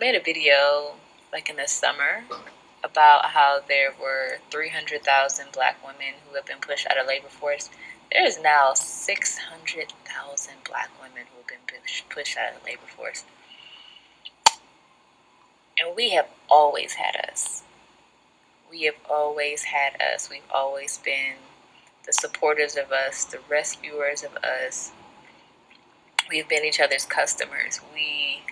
made a video like in the summer about how there were 300,000 black women who have been pushed out of labor force. There is now 600,000 black women who have been pushed out of the labor force. And we have always had us. We have always had us. We've always been the supporters of us, the rescuers of us. We've been each other's customers. We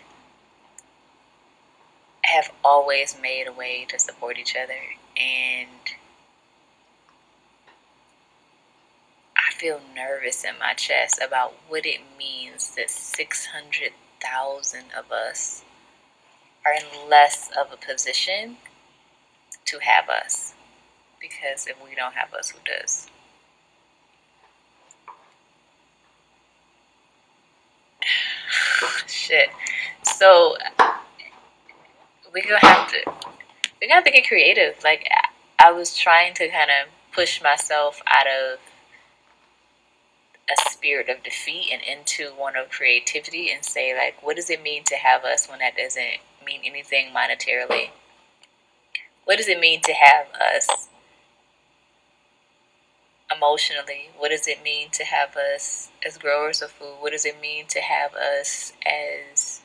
have always made a way to support each other. And I feel nervous in my chest about what it means that 600,000 of us are in less of a position to have us. Because if we don't have us, who does? Shit. So we're gonna have to get creative. Like, I was trying to kind of push myself out of a spirit of defeat and into one of creativity and say, like, what does it mean to have us when that doesn't mean anything monetarily? What does it mean to have us emotionally? What does it mean to have us as growers of food? What does it mean to have us as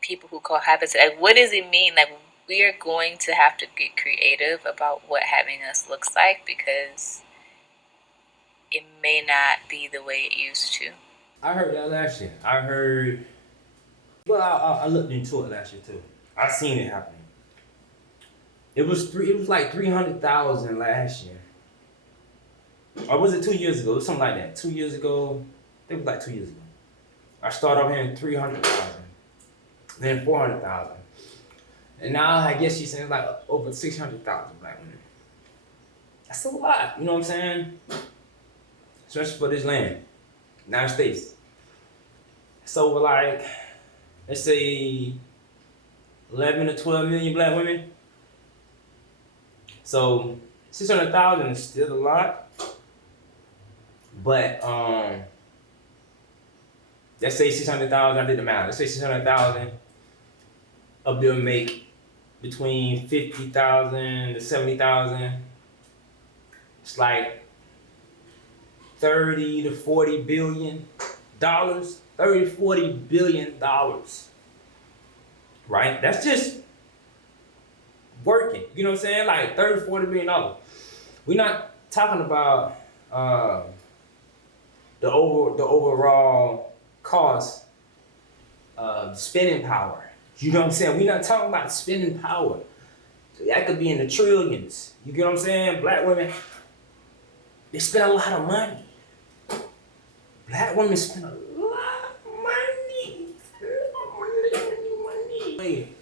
people who cohabit? Like, what does it mean? Like, we are going to have to get creative about what having us looks like, because it may not be the way it used to. I heard that last year. I looked into it last year too. I seen it happening. It was like 300,000 last year, or was it 2 years ago? It was something like that. 2 years ago, I think it was like 2 years ago. I started off hearing 300,000, then 400,000, and now I guess she's saying like over 600,000 black women. That's a lot. You know what I'm saying? Especially for this land, United States. So like, let's say 11 to 12 million black women. So 600,000 is still a lot, but let's say 600,000. I did the math. Let's say 600,000 of them make between 50,000 to 70,000. It's like 30 to 40 billion dollars. 30 to 40 billion dollars. Right? That's just working. You know what I'm saying? Like 30 to 40 billion dollars. We're not talking about the overall cost of spending power. You know what I'm saying? We're not talking about spending power. That could be in the trillions. You get what I'm saying? Black women, they spend a lot of money. Black women spend a lot of money. Money.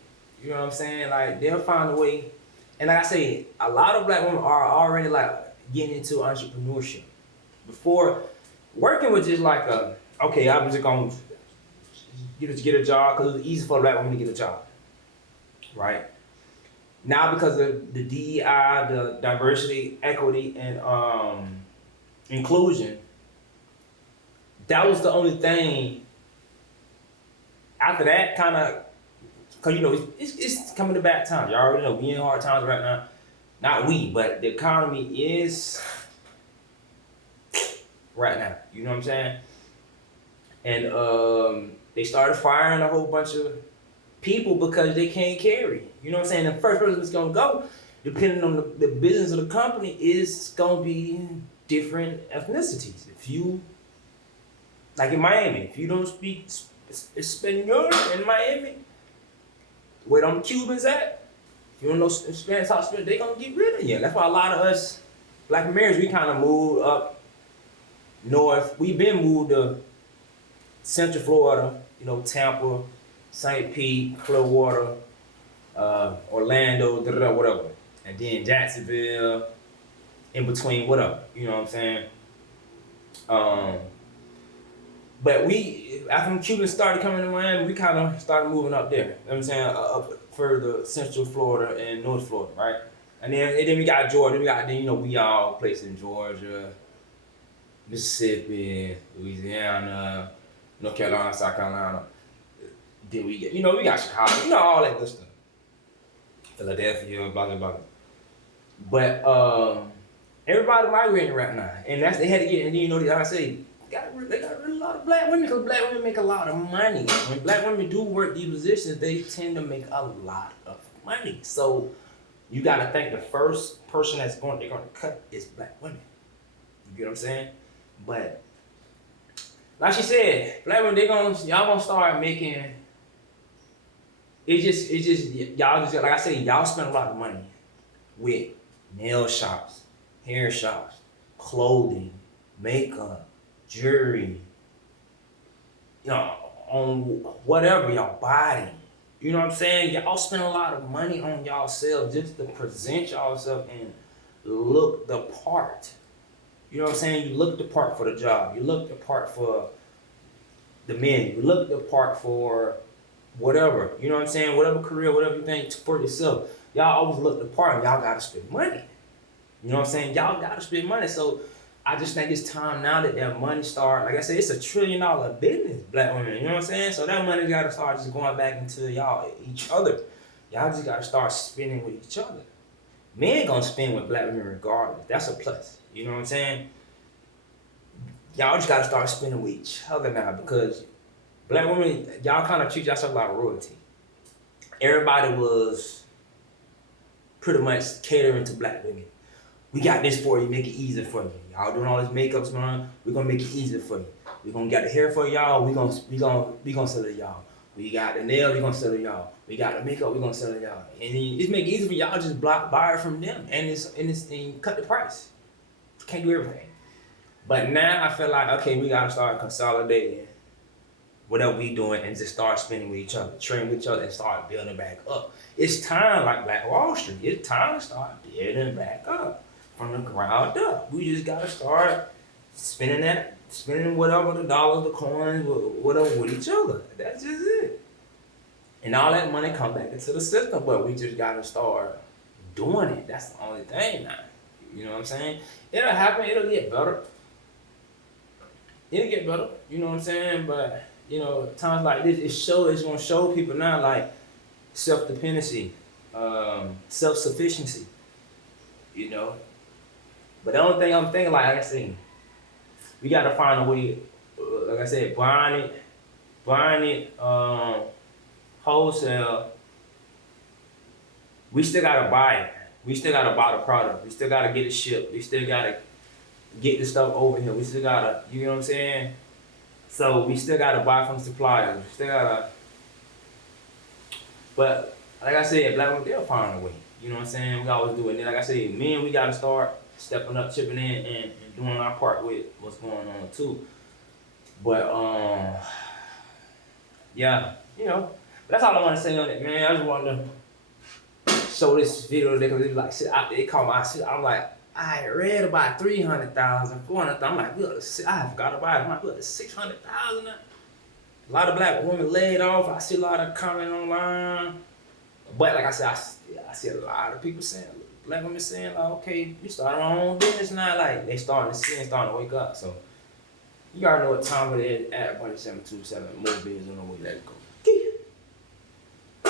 You know what I'm saying? Like, they'll find a way. And like I say, a lot of black women are already like getting into entrepreneurship. Before, working was just like okay, I'm just gonna get a job because it was easy for a black woman to get a job, right? Now, because of the DEI, the diversity, equity, and inclusion, that was the only thing. After that, kind of, because you know it's coming to bad times. Y'all already know we in hard times right now. Not we, but the economy is right now. You know what I'm saying? And they started firing a whole bunch of people because they can't carry. You know what I'm saying? The first person that's gonna go, depending on the business of the company, is gonna be different ethnicities. If you, like in Miami, if you don't speak Espanol in Miami, where them Cubans at, if you don't know Spanish, talk Spanish, they gonna get rid of you. That's why a lot of us Black Americans, we kind of moved up north. We've been moved to Central Florida, you know, Tampa, St. Pete, Clearwater, Orlando, whatever. And then Jacksonville, in between, whatever. You know what I'm saying? But we, after the Cubans started coming to Miami, we kind of started moving up there. You know what I'm saying? Up further Central Florida and North Florida, right? And then we got Georgia. Then, you know, we all places in Georgia, Mississippi, Louisiana, North Carolina, South Carolina. Then we get, we got Chicago, all that good stuff. Philadelphia, blah, blah, blah. But everybody migrating right now. And they had to get, and like I say, they got really a lot of black women because black women make a lot of money. When black women do work these positions, they tend to make a lot of money. So you got to think the first person they're going to cut is black women. You get what I'm saying? But like she said, black women, y'all gonna start making. It's just y'all just like I said, y'all spend a lot of money with nail shops, hair shops, clothing, makeup, jewelry, on whatever y'all body. You know what I'm saying? Y'all spend a lot of money on y'all self just to present y'allself and look the part. You know what I'm saying? You look the part for the job. You look the part for the men. You look the part for whatever. You know what I'm saying? Whatever career, whatever you think for yourself. Y'all always look the part and y'all gotta spend money. You know what I'm saying? Y'all gotta spend money. So I just think it's time now that money start, like I said, it's $1 trillion business, black women. You know what I'm saying? So that money gotta start just going back into each other. Y'all just gotta start spending with each other. Men gonna spend with black women regardless. That's a plus. You know what I'm saying? Y'all just gotta start spending with each other now because black women, y'all kind of treat yourself like royalty. Everybody was pretty much catering to black women. We got this for you, make it easier for you. Y'all doing all this makeup, man. We're gonna make it easier for you. We're gonna get the hair for y'all. We gonna sell it y'all. We got the nails, we gonna sell it y'all. We got the makeup, we gonna sell it y'all. And it's make it easy for y'all just buy it from them and cut the price. Can't do everything. But now I feel like okay, we gotta start consolidating whatever we doing and just start spending with each other, trading with each other and start building back up. It's time like Black Wall Street. It's time to start building back up from the ground up. We just gotta start spending whatever the dollars, the coins, whatever with each other. That's just it. And all that money come back into the system, but we just gotta start doing it. That's the only thing now. You know what I'm saying? It'll happen, it'll get better. It'll get better, you know what I'm saying? But times like this, it's gonna show people now like self-dependency, self-sufficiency, But the only thing I'm thinking, like I said, we gotta find a way, like I said, buying it, wholesale. We still gotta buy it. We still gotta buy the product. We still gotta get it shipped. We still gotta get the stuff over here. We still gotta, you know what I'm saying? So we still gotta buy from suppliers. We still gotta, but like I said, black women, they'll find a way. You know what I'm saying? We always do it. And then like I said, men, we gotta start stepping up, chipping in, and doing our part with what's going on too. But yeah, that's all I want to say on it, man. I just wanted to show this video today because it was like shit. It caught my shit. I'm like, I read about 300,000, 400,000. I'm like, look, I forgot about it. I'm like, look, 600,000. A lot of black women laid off. I see a lot of comment online. But like I said, I see a lot of people saying, black women saying, like, okay, we starting our own business now. Like, they starting to see and starting to wake up. So, you already know what time it is at 727. More business on the way. Let it go.